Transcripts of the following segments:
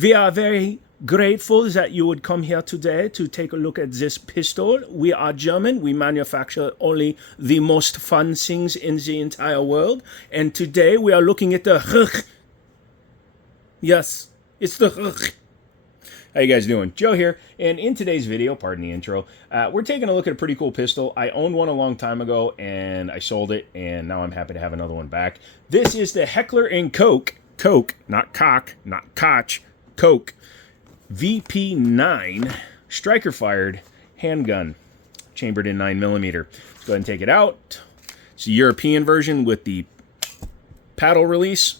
We are very grateful that you would come here today to take a look at this pistol. We are German. We manufacture only the most fun things in the entire world. And today we are looking at the... Yes, it's the... How you guys doing? Joe here, and in today's video, pardon the intro, we're taking a look at a pretty cool pistol. I owned one a long time ago, and I sold it, and now I'm happy to have another one back. This is the Heckler & Koch, not cock, not Koch, Koch, VP9 striker-fired handgun, chambered in 9mm. Let's go ahead and take it out. It's a European version with the paddle release.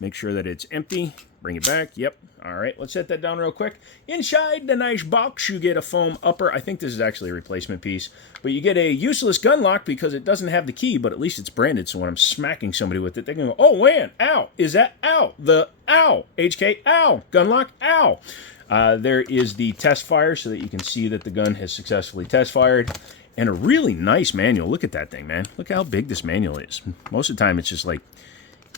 Make sure that it's empty. Bring it back. Yep. All right, let's set that down real quick. Inside the nice box, you get a foam upper. I think this is actually a replacement piece. But you get a useless gun lock because it doesn't have the key, but at least it's branded, so when I'm smacking somebody with it, they can go, oh, man, ow. Is that ow? The ow. HK, ow. Gun lock, ow. There is the test fire so that you can see that the gun has successfully test fired. And a really nice manual. Look at that thing, man. Look how big this manual is. Most of the time, it's just like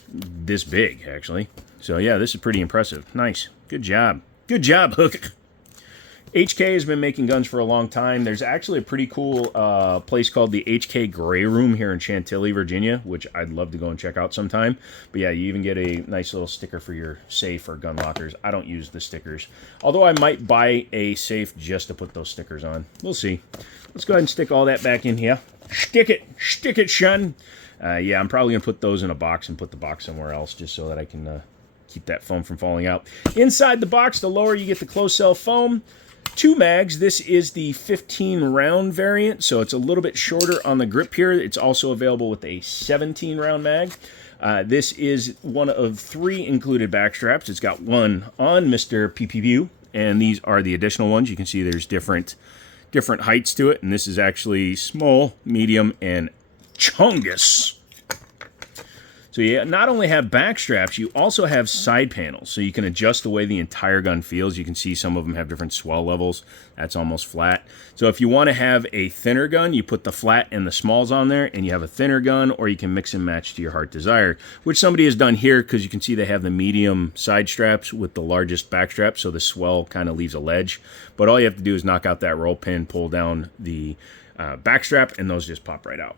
this big, actually. So, yeah, this is pretty impressive. Nice. Good job. Good job, Hook. HK has been making guns for a long time. There's actually a pretty cool place called the HK Gray Room here in Chantilly, Virginia, which I'd love to go and check out sometime. But yeah, you even get a nice little sticker for your safe or gun lockers. I don't use the stickers, although I might buy a safe just to put those stickers on. We'll see. Let's go ahead and stick all that back in here. Stick it, Shun. Yeah, I'm probably going to put those in a box and put the box somewhere else just so that I can keep that foam from falling out. Inside the box, the lower, you get the closed cell foam. 2 mags. This is the 15-round variant, so it's a little bit shorter on the grip here. It's also available with a 17-round mag. This is one of 3 included back straps. It's got one on Mr. PPU, and these are the additional ones. You can see there's different heights to it, and this is actually small, medium, and chungus. So you not only have back straps, you also have side panels. So you can adjust the way the entire gun feels. You can see some of them have different swell levels. That's almost flat. So if you want to have a thinner gun, you put the flat and the smalls on there, and you have a thinner gun, or you can mix and match to your heart desire, which somebody has done here because you can see they have the medium side straps with the largest back strap, so the swell kind of leaves a ledge. But all you have to do is knock out that roll pin, pull down the back strap, and those just pop right out.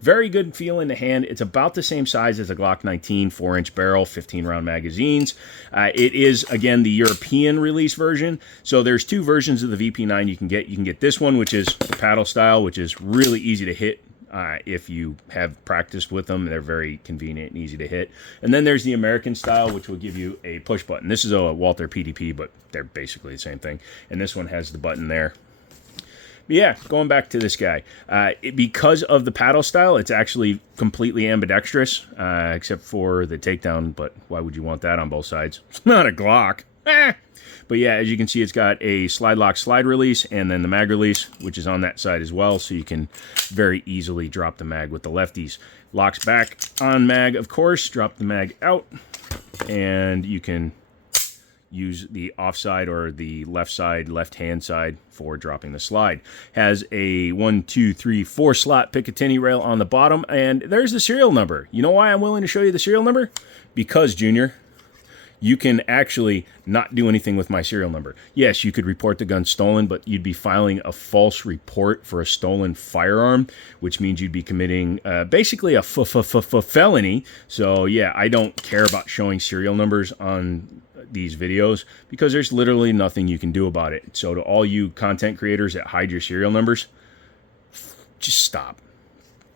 Very good feel in the hand. It's about the same size as a Glock 19, 4-inch barrel, 15-round magazines. It is, again, the European release version. So there's 2 versions of the VP9 you can get. You can get this one, which is the paddle style, which is really easy to hit if you have practiced with them. They're very convenient and easy to hit. And then there's the American style, which will give you a push button. This is a Walther PDP, but they're basically the same thing. And this one has the button there. But yeah, going back to this guy, because of the paddle style, it's actually completely ambidextrous, except for the takedown, but why would you want that on both sides? It's not a Glock. But yeah, as you can see, it's got a slide lock slide release, and then the mag release, which is on that side as well, so you can very easily drop the mag with the lefties. Locks back on mag, of course, drop the mag out, and you can use the offside or the left-hand side for dropping the slide. Has a 1, 2, 3, 4 slot Picatinny rail on the bottom, and there's the serial number. You know why I'm willing to show you the serial number? Because, Junior, you can actually not do anything with my serial number. Yes, you could report the gun stolen, but you'd be filing a false report for a stolen firearm, which means you'd be committing basically a felony. So, yeah, I don't care about showing serial numbers on these videos because there's literally nothing you can do about it. So to all you content creators that hide your serial numbers, just stop.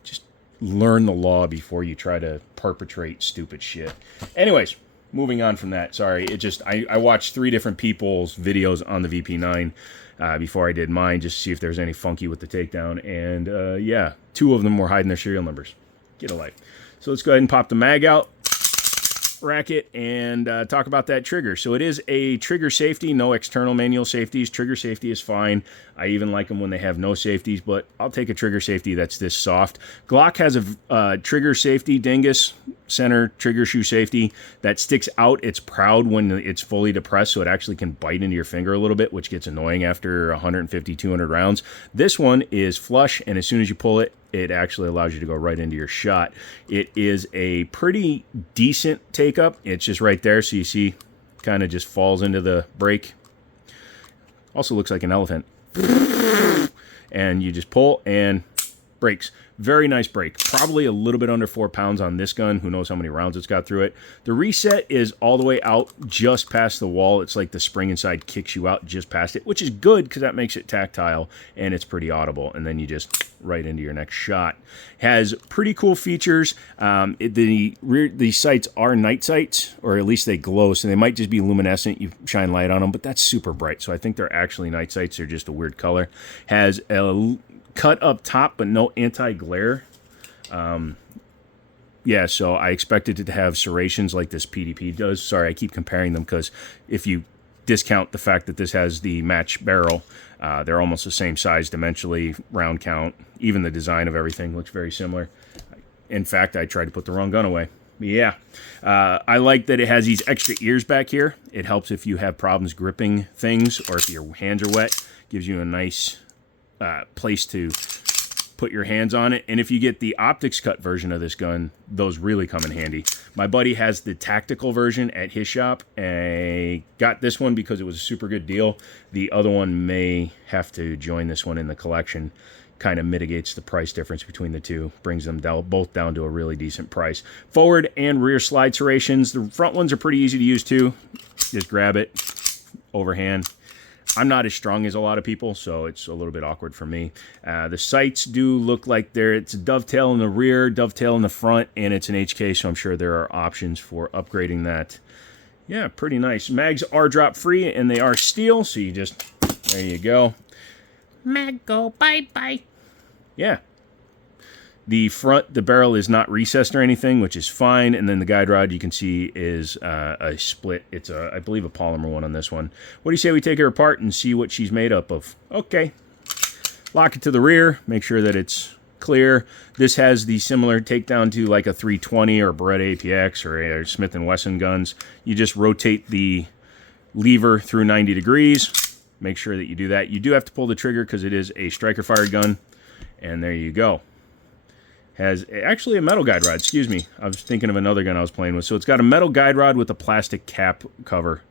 Just learn the law before you try to perpetrate stupid shit. Anyways, moving on from that. Sorry, I watched 3 different people's videos on the VP9 before I did mine, just to see if there's any funky with the takedown. And yeah, 2 of them were hiding their serial numbers. Get a life. So let's go ahead and pop the mag out, rack it, and talk about that trigger. So it is a trigger safety, no external manual safeties. Trigger safety is fine. I even like them when they have no safeties, but I'll take a trigger safety that's this soft. Glock has a trigger safety, Dingus center trigger shoe safety that sticks out. It's proud when it's fully depressed, so it actually can bite into your finger a little bit, which gets annoying after 150, 200 rounds. This one is flush, and as soon as you pull it, it actually allows you to go right into your shot. It is a pretty decent take-up. It's just right there, so you see kind of just falls into the brake. Also looks like an elephant. And you just pull and brakes. Very nice brake. Probably a little bit under 4 pounds on this gun. Who knows how many rounds it's got through it. The reset is all the way out just past the wall. It's like the spring inside kicks you out just past it, which is good because that makes it tactile and it's pretty audible. And then you just right into your next shot. Has pretty cool features. The sights are night sights, or at least they glow, so they might just be luminescent. You shine light on them, but that's super bright. So I think they're actually night sights. They're just a weird color. Has a cut up top, but no anti-glare. Yeah, so I expected it to have serrations like this PDP does. Sorry, I keep comparing them because if you discount the fact that this has the match barrel, they're almost the same size dimensionally, round count. Even the design of everything looks very similar. In fact, I tried to put the wrong gun away. Yeah, I like that it has these extra ears back here. It helps if you have problems gripping things or if your hands are wet. Gives you a nice place to put your hands on it. And if you get the optics cut version of this gun, those really come in handy. My buddy has the tactical version at his shop, and got this one because it was a super good deal. The other one may have to join this one in the collection. Kind of mitigates the price difference between the two, brings them both down to a really decent price. Forward and rear slide serrations. The front ones are pretty easy to use too. Just grab it, overhand. I'm not as strong as a lot of people, so it's a little bit awkward for me. The sights do look like it's a dovetail in the rear, dovetail in the front, and it's an HK, so I'm sure there are options for upgrading that. Yeah, pretty nice. Mags are drop free, and they are steel, so you just, there you go. Mag go bye-bye. Yeah. The barrel is not recessed or anything, which is fine. And then the guide rod, you can see, is a split. It's, I believe, a polymer one on this one. What do you say we take her apart and see what she's made up of? Okay. Lock it to the rear. Make sure that it's clear. This has the similar takedown to like a 320 or Beretta APX or Smith & Wesson guns. You just rotate the lever through 90 degrees. Make sure that you do that. You do have to pull the trigger because it is a striker-fired gun. And there you go. Has actually a metal guide rod. Excuse me. I was thinking of another gun I was playing with. So it's got a metal guide rod with a plastic cap cover.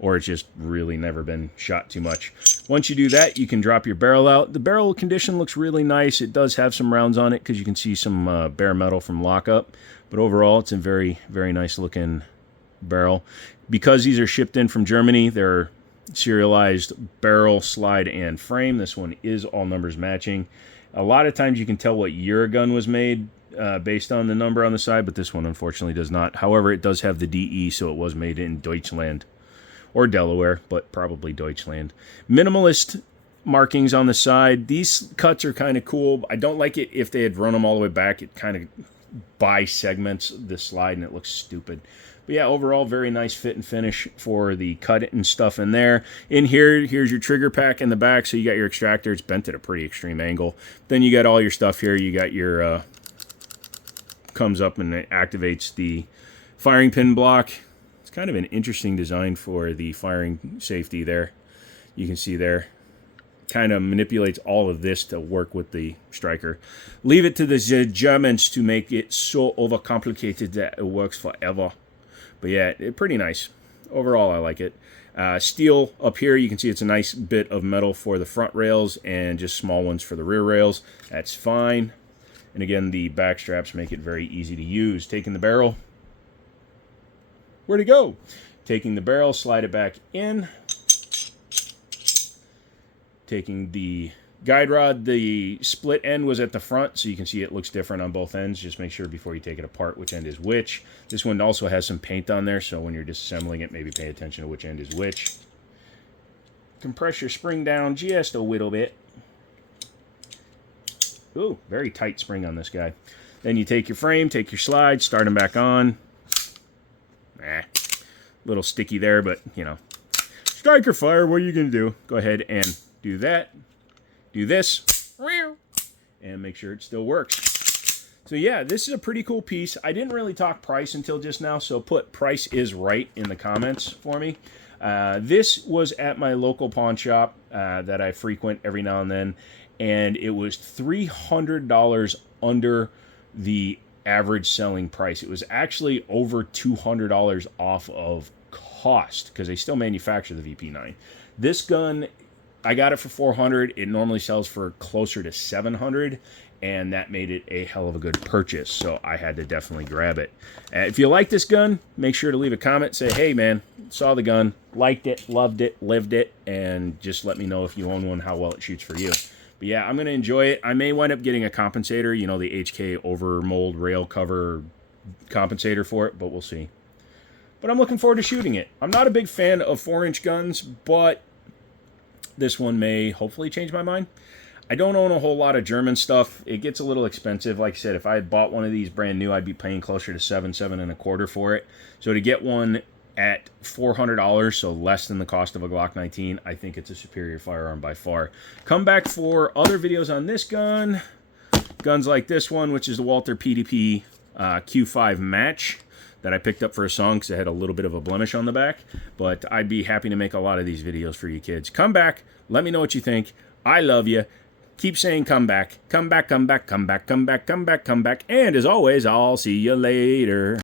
Or it's just really never been shot too much. Once you do that, you can drop your barrel out. The barrel condition looks really nice. It does have some rounds on it because you can see some bare metal from lockup. But overall, it's a very, very nice looking barrel. Because these are shipped in from Germany, they're serialized barrel, slide, and frame. This one is all numbers matching. A lot of times you can tell what year a gun was made based on the number on the side, but this one unfortunately does not. However, it does have the DE, so it was made in Deutschland or Delaware, but probably Deutschland. Minimalist markings on the side. These cuts are kind of cool. I don't like it if they had run them all the way back. It kind of bi-segments the slide and it looks stupid. But yeah, overall, very nice fit and finish for the cut and stuff in there. In here, here's your trigger pack in the back. So you got your extractor. It's bent at a pretty extreme angle. Then you got all your stuff here. You got your, comes up and it activates the firing pin block. It's kind of an interesting design for the firing safety there. You can see there. Kind of manipulates all of this to work with the striker. Leave it to the Germans to make it so overcomplicated that it works forever. But yeah, pretty nice. Overall, I like it. Steel up here, you can see it's a nice bit of metal for the front rails and just small ones for the rear rails. That's fine. And again, the back straps make it very easy to use. Taking the barrel. Where'd it go? Taking the barrel, slide it back in. Taking the guide rod, the split end was at the front, so you can see it looks different on both ends. Just make sure before you take it apart which end is which. This one also has some paint on there, so when you're disassembling it, maybe pay attention to which end is which. Compress your spring down just a little bit. Ooh, very tight spring on this guy. Then you take your frame, take your slide, start them back on. Little sticky there, but, you know. Striker fire, what are you going to do? Go ahead and do that. Do this, and make sure it still works. So yeah, this is a pretty cool piece. I didn't really talk price until just now, so put price is right in the comments for me. This was at my local pawn shop that I frequent every now and then, and it was $300 under the average selling price. It was actually over $200 off of cost, because they still manufacture the VP9. This gun, I got it for $400. It normally sells for closer to $700, and that made it a hell of a good purchase. So I had to definitely grab it. If you like this gun, make sure to leave a comment. Say, hey man, saw the gun, liked it, loved it, lived it, and just let me know if you own one, how well it shoots for you. But yeah, I'm going to enjoy it. I may wind up getting a compensator, you know, the HK over mold rail cover compensator for it, but we'll see. But I'm looking forward to shooting it. I'm not a big fan of 4-inch guns, but this one may hopefully change my mind. I don't own a whole lot of German stuff. It gets a little expensive. Like I said, if I had bought one of these brand new, I'd be paying closer to $7.25 for it. So to get one at $400, so less than the cost of a Glock 19, I think it's a superior firearm by far. Come back for other videos on this gun. Guns like this one, which is the Walther PDP Q5 Match that I picked up for a song because it had a little bit of a blemish on the back. But I'd be happy to make a lot of these videos for you kids. Come back. Let me know what you think. I love you. Keep saying come back. Come back, come back, come back, come back, come back, come back. And as always, I'll see you later.